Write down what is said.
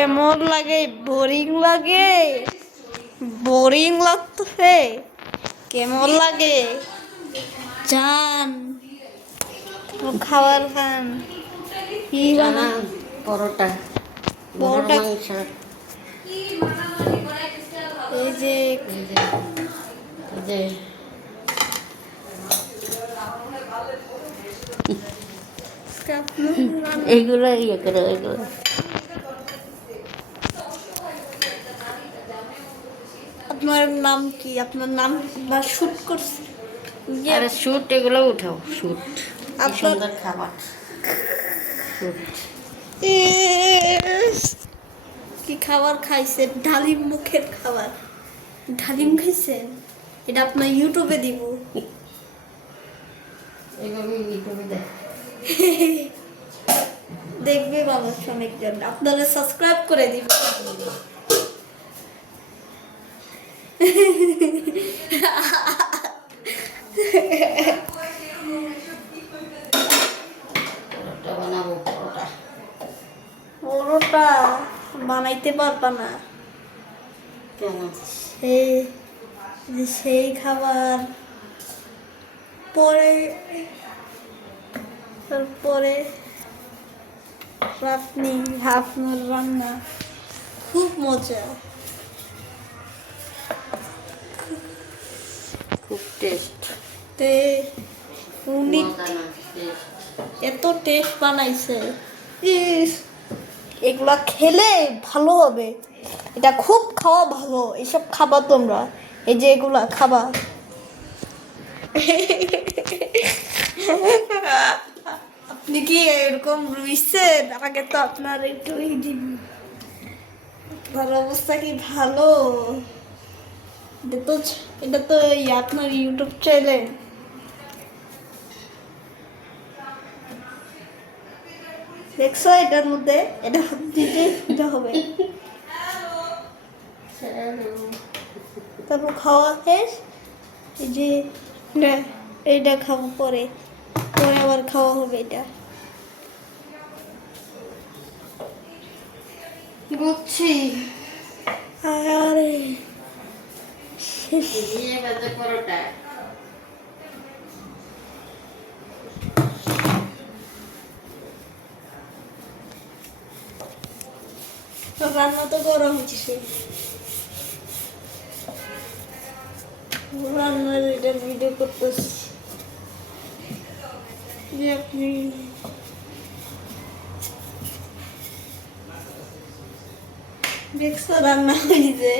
কেমন লাগে? বোরিং লাগে, বোরিং লাগতেছে। কেমন লাগে? চান খাবার খান? কি বানান? পরোটা, পরোটা। মাংস। এই যে এইগুলো ইয়ে করে এগুলো। আপনার নাম কি? আপনার নাম বা শুট করছে? আরে শুট এগুলো উঠাও, শুট। আপনার- সুন্দর খাবার শুট। কি খাবার খাইছেন? ডালিম মুখের খাবার, ডালিম খাইছেন? এটা আপনার ইউটিউবে দিব। এভাবে ইউটিউবে দেখ। দেখবে মানুষ অনেকজন, আপনারা সাবস্ক্রাইব করে দিব। পরোটা বানাবো, পরোটা। পরোটা বানাইতে পারবা না? কেন? সেই খাবার পরে, তারপরে আপনি আপনার রান্না খুব মজা, খুব টেস্ট। তে উনি মজা না, টেস্ট। এত টেস্ট বানাইছে। ইস, এগুলা খেলে ভালো হবে। এটা খুব খাওয়া ভালো, এসব খাবা তোমরা। এই যে এগুলা খাবা। আপনি কি এরকম রুইছেন? আগে তো আপনার একটু আপনার অবস্থা কি ভালো? এটা তো আপনার ইউটিউব চ্যানেল। দেখছো এটার মধ্যে এটা দিতে এটা হবে। তারপর খাওয়া শেষ। এই যে না, এইটা খাবো পরে, পরে আবার খাওয়া হবে এটা। বুঝছি। আরে দিয়ে বাজে পরোটা। রান্না তো করা হচ্ছে, রান্নার এটা ভিডিও করতেছি যে আপনি দেখছো রান্না হয়েছে।